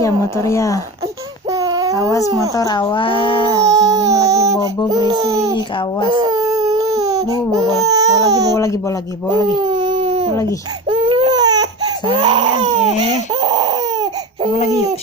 ya motor ya. Awas motor, awas. Nenek lagi bobo berisik, awas. Bawa lagi. Sayang, bawa lagi yuk.